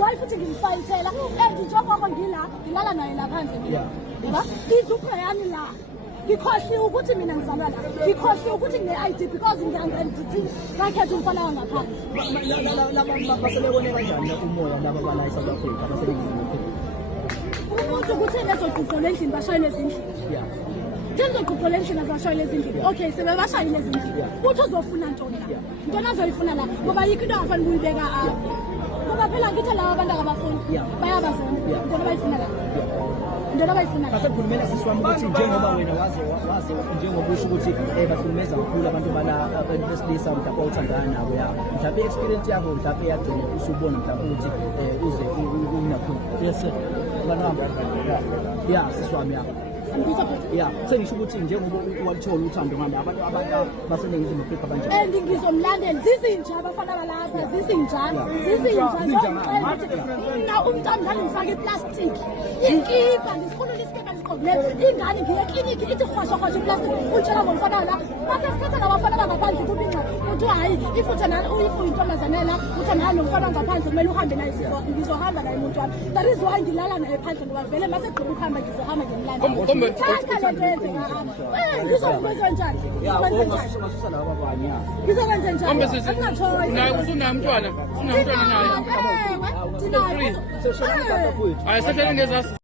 why futhi ngifayithela njengoba ngilala naye la phandle mina yaba idupho yami la ngikhohliwe ukuthi mina ngizalwa la ngikhohliwe ukuthi ngine-ID because ngithi ngakhetha umfana wangaphandle basebebone kanjani umoya laba bala eSouth Africa basebengizimu umuntu ukuthi nezoguqula endlini bashayele ezindlini njengoguqula endlini azashayele ezindlini okay sebebashayile ezindlini uthi uzofuna ntoni la ntoni azoyifuna la ngoba yikho into angafani ukuyibeka apha ngoba phela ngithi laba abantu akabafuni bayabazona ntoni abayifuna la ntoni abayifuna la asekhulumela sisi wami ukuthi njengoba wena waze njengoba usho ukuthi bahlukumeza kakhulu abantu bala besilisa mhlawumbe awuthandana nabo ya mhlawumbe i-experience yakho mhlawumbe yagcina usubona mhlawumbe ukuthi uze unakhona yes bana wami ya sisi wami ya sengisho ukuthi njengoba walithola uthando ngami abantu baseningizimu Afrika kanjani ngizomlandela zizinja abafana balapha zizinja mina umntwana ngangifaka iplastic ikipa ngisikhulula isikeka ngiqobule ingane ngiye ekliniki ithi khwashwa iplastic utshela ngomfana la basesikhetha labafana bangaphandle kubinqa uthi hayi ifutha nani uyintombazanela uthi nani nomfana ngaphandle kumele uhambe naye ngizohamba naye umuntu wami that is why ngilala naye phandle ngoba vele masedlula ukuhamba ngizohamba ngimlanda ngizokwenza njani naye usunamntwana naye. Hayi sekele ngezasi